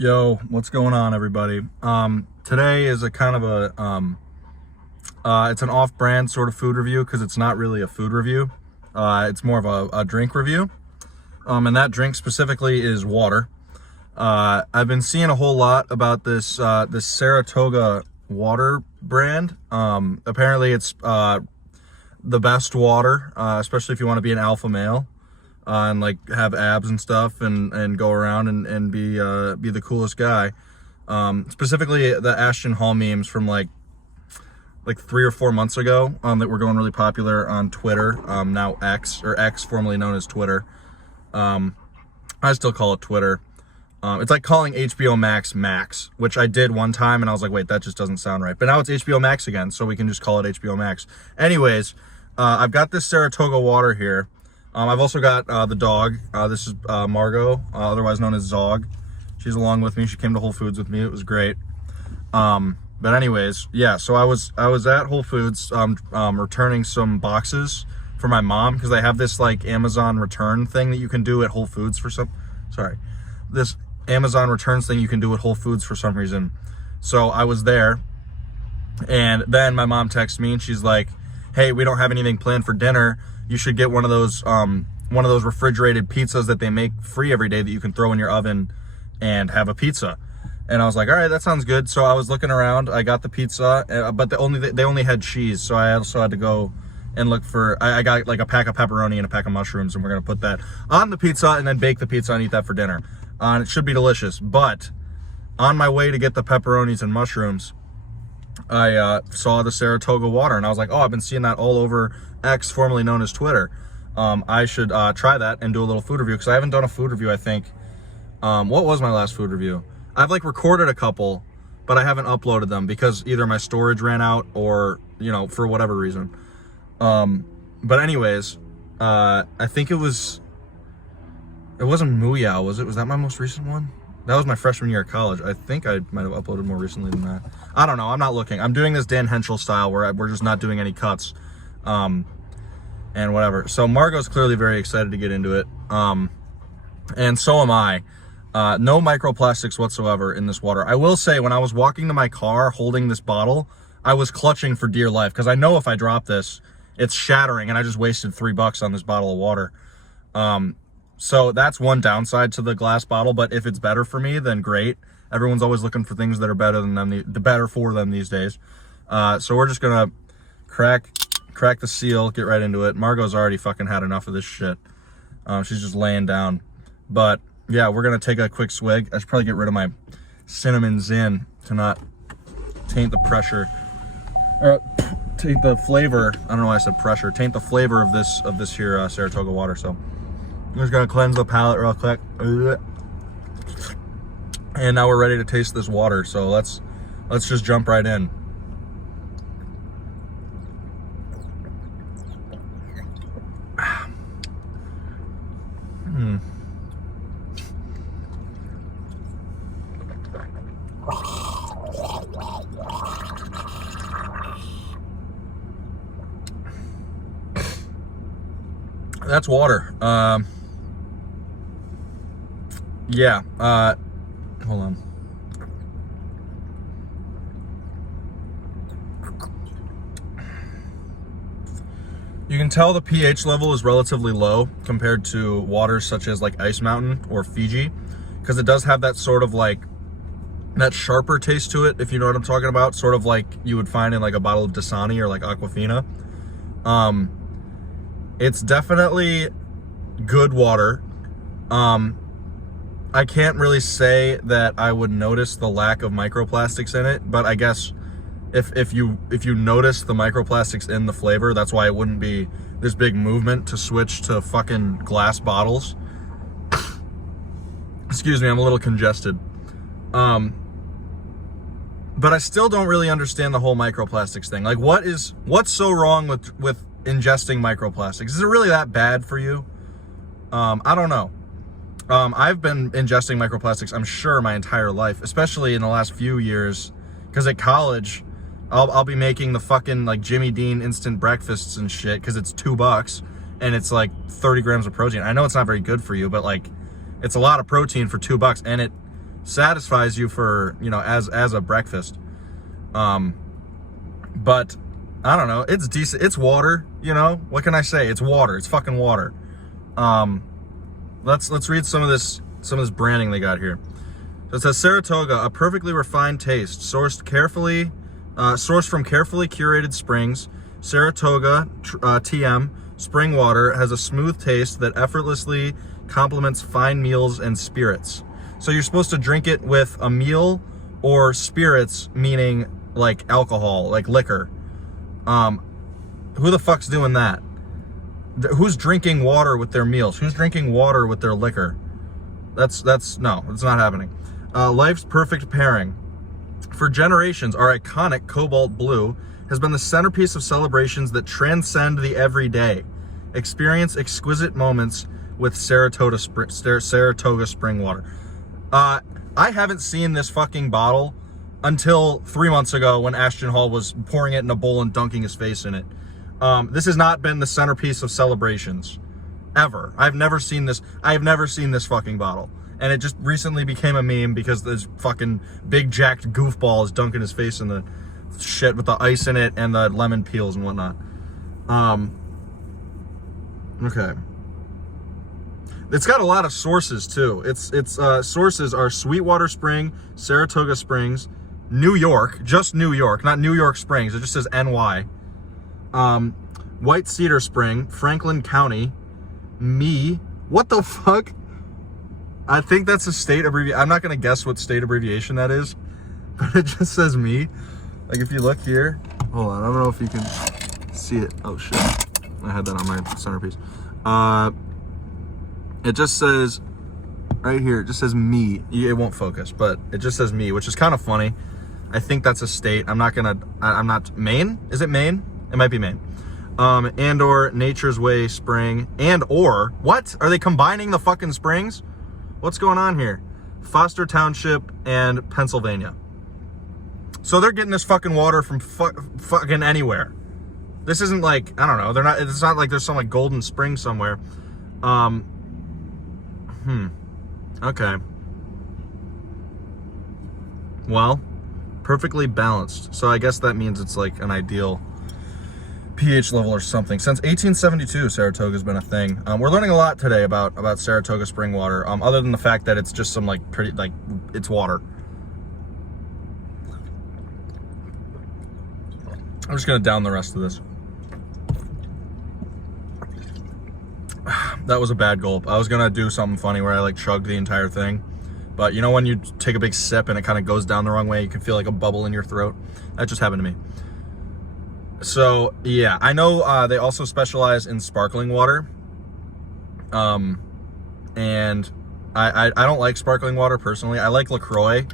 Yo, what's going on, everybody? Today is a kind of a it's an off-brand sort of food review because it's not really a food review. It's more of a drink review. And that drink specifically is water. I've been seeing a whole lot about this Saratoga water brand. Apparently it's the best water, especially if you want to be an alpha male. And like have abs and stuff and go around and be the coolest guy. Specifically the Ashton Hall memes from like 3 or 4 months ago that were going really popular on Twitter, now X, or X, formerly known as Twitter. I still call it Twitter. It's like calling HBO Max Max, which I did one time and I was like, wait, that just doesn't sound right. But now it's HBO Max again, so we can just call it HBO Max. Anyways, I've got this Saratoga water here. I've also got the dog. This is Margot, otherwise known as Zawg. She's along with me. She came to Whole Foods with me. It was great. But anyways, yeah. So I was at Whole Foods returning some boxes for my mom because they have this like Amazon return thing that you can do at Whole Foods for some. This Amazon returns thing you can do at Whole Foods for some reason. So I was there, and then my mom texted me and she's like, "Hey, we don't have anything planned for dinner. You should get one of those refrigerated pizzas that they make free every day that you can throw in your oven and have a pizza." And I was like, all right, that sounds good. So I was looking around. I got the pizza, but they only had cheese. So I also had to go and look for. I got like a pack of pepperoni and a pack of mushrooms, and we're gonna put that on the pizza and then bake the pizza and eat that for dinner. And it should be delicious. But on my way to get the pepperonis and mushrooms, I saw the Saratoga water, and I was like, oh, I've been seeing that all over X, formerly known as Twitter. I should try that and do a little food review because I haven't done a food review, I think. What was my last food review? I've like recorded a couple, but I haven't uploaded them because either my storage ran out or, you know, for whatever reason. But anyways, I think it wasn't Muyao, was it? Was that my most recent one? That was my freshman year of college. I think I might have uploaded more recently than that. I don't know. I'm not looking. I'm doing this Dan Henschel style where we're just not doing any cuts. And whatever. So Margot's clearly very excited to get into it. And so am I. No microplastics whatsoever in this water. I will say, when I was walking to my car holding this bottle, I was clutching for dear life because I know if I drop this, it's shattering, and I just wasted $3 on this bottle of water. So that's one downside to the glass bottle, but if it's better for me, then great. Everyone's always looking for things that are better than them, better for them these days. So we're just gonna crack the seal, get right into it. Margot's already fucking had enough of this shit. She's just laying down. But yeah, we're gonna take a quick swig. I should probably get rid of my cinnamon zin to not taint the pressure, or taint the flavor. I don't know why I said pressure. Taint the flavor of this here Saratoga water. So I'm just gonna cleanse the palate real quick. And now we're ready to taste this water. So let's just jump right in. That's water. Yeah. Hold on. You can tell the pH level is relatively low compared to waters such as like Ice Mountain or Fiji, because it does have that sort of like that sharper taste to it, if you know what I'm talking about, sort of like you would find in like a bottle of Dasani or like Aquafina. It's definitely good water. I can't really say that I would notice the lack of microplastics in it, but I guess if you notice the microplastics in the flavor, that's why it wouldn't be this big movement to switch to fucking glass bottles. Excuse me, I'm a little congested. But I still don't really understand the whole microplastics thing. Like, what's so wrong with ingesting microplastics? Is it really that bad for you? I don't know. I've been ingesting microplastics, I'm sure, my entire life, especially in the last few years, because at college, I'll be making the fucking like Jimmy Dean instant breakfasts and shit because it's $2 and it's like 30 grams of protein. I know it's not very good for you, but like it's a lot of protein for $2, and satisfies you for, you know, as a breakfast. But I don't know, it's decent. It's water, you know, what can I say? It's water. It's fucking water. Let's read some of this branding they got here. So it says Saratoga, a perfectly refined taste, sourced from carefully curated springs. Saratoga TM spring water has a smooth taste that effortlessly complements fine meals and spirits. So you're supposed to drink it with a meal or spirits, meaning like alcohol, like liquor. Who the fuck's doing that? Who's drinking water with their meals? Who's drinking water with their liquor? No, it's not happening. Life's perfect pairing. For generations, our iconic cobalt blue has been the centerpiece of celebrations that transcend the everyday. Experience exquisite moments with Saratoga spring water. I haven't seen this fucking bottle until 3 months ago when Ashton Hall was pouring it in a bowl and dunking his face in it. This has not been the centerpiece of celebrations ever. I've never seen this fucking bottle. And it just recently became a meme because this fucking big jacked goofball is dunking his face in the shit with the ice in it and the lemon peels and whatnot. Okay. It's got a lot of sources too. Its sources are Sweetwater Spring, Saratoga Springs, New York, just New York, not New York Springs. It just says NY. White Cedar Spring, Franklin County, what the fuck? I think that's a state abbreviation. I'm not going to guess what state abbreviation that is, but it just says me. Like if you look here, hold on, I don't know if you can see it. Oh shit, I had that on my centerpiece. It just says, right here, it just says me. It won't focus, but it just says me, which is kind of funny. I think that's a state. I'm not, Maine? Is it Maine? It might be Maine. And/or Nature's Way Spring, and/or, what? Are they combining the fucking springs? What's going on here? Foster Township and Pennsylvania. So they're getting this fucking water from fucking anywhere. This isn't like, I don't know, it's not like there's some like golden spring somewhere. Okay. Well, perfectly balanced. So I guess that means it's like an ideal pH level or something. Since 1872, Saratoga's been a thing. We're learning a lot today about Saratoga spring water, other than the fact that it's just some like pretty, like, it's water. I'm just gonna down the rest of this. That was a bad gulp. I was gonna do something funny where I like chugged the entire thing, but you know when you take a big sip and it kind of goes down the wrong way, you can feel like a bubble in your throat. That just happened to me. So yeah, I know they also specialize in sparkling water, and I don't like sparkling water personally. I like LaCroix.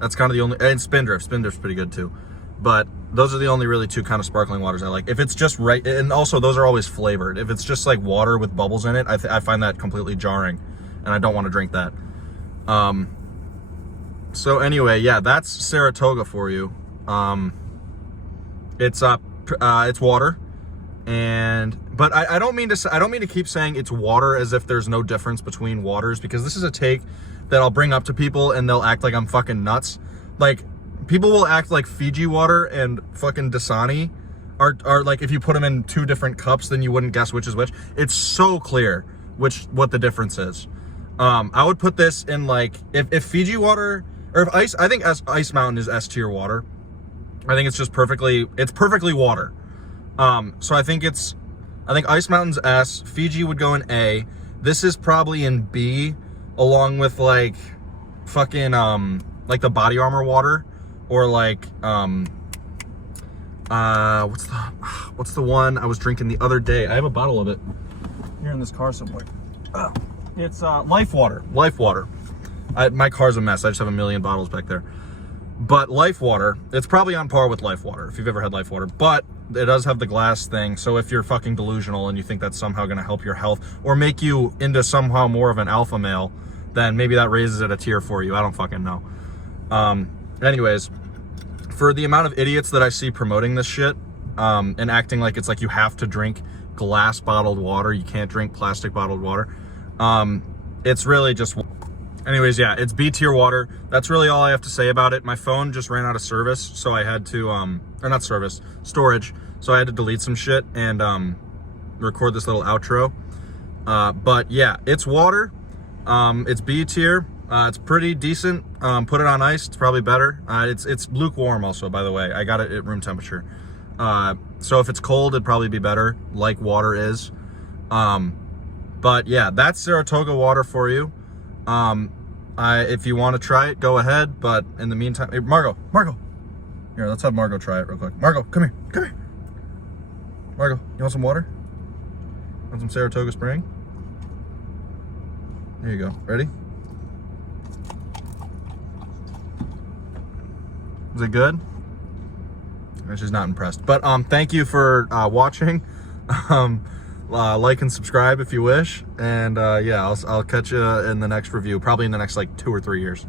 That's kind of the only, and Spindrift. Spindrift's pretty good too, but those are the only really two kind of sparkling waters I like. If it's just right, and also those are always flavored. If it's just like water with bubbles in it, I find that completely jarring, and I don't want to drink that. So anyway, yeah, that's Saratoga for you. It's water, but I don't mean to keep saying it's water as if there's no difference between waters, because this is a take that I'll bring up to people and they'll act like I'm fucking nuts. Like, people will act like Fiji water and fucking Dasani are like, if you put them in two different cups, then you wouldn't guess which is which. It's so clear what the difference is. I would put this in like, if Fiji water, or if I think Ice Mountain is S tier water. I think it's just perfectly water. So I think Ice Mountain's S, Fiji would go in A. This is probably in B, along with like fucking like the Body Armor water, or like what's the one I was drinking the other day? I have a bottle of it here in this car somewhere. It's Life Water. Life Water. My car's a mess. I just have a million bottles back there. But Life Water, it's probably on par with Life Water, if you've ever had Life Water. But it does have the glass thing, so if you're fucking delusional and you think that's somehow going to help your health or make you into somehow more of an alpha male, then maybe that raises it a tier for you. I don't fucking know. Anyways, for the amount of idiots that I see promoting this shit, and acting like it's like you have to drink glass bottled water, you can't drink plastic bottled water, it's really just Anyways, yeah, it's B tier water. That's really all I have to say about it. My phone just ran out of service, so I had to, or not service, storage. So I had to delete some shit and record this little outro. But yeah, it's water. It's B tier. It's pretty decent. Put it on ice, it's probably better. It's lukewarm also, by the way. I got it at room temperature. So if it's cold, it'd probably be better, like water is. But yeah, that's Saratoga water for you. If you want to try it, go ahead. But in the meantime, hey, Margot, here, let's have Margot try it real quick. Margot, come here. Margot, you want some water? Want some Saratoga Spring? There you go. Ready? Is it good? She's not impressed. But thank you for watching. Like and subscribe if you wish. And yeah, I'll catch you in the next review, probably in the next like 2 or 3 years.